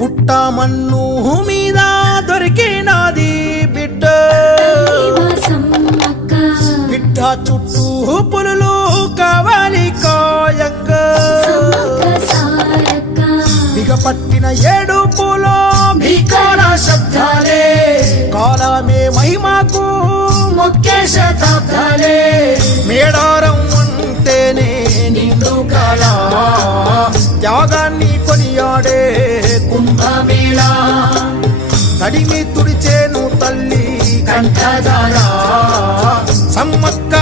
పుట్ట మన్ను మీద దొరికినది బిడ్డ బిడ్డ చుట్టూ పులులు కావాలి కాయంగ బిగపట్టిన ఏడుపులో భీకర శబ్దాలే కాలమే మహిమకు ముఖ్య శతాబ్దాలే మేడారం అంటేనే నిండు కళ త్యాగాన్ని కొనియాడే కుంభమేళా తడిమి తుడిచేను తల్లి కంఠధార సమ్మక్క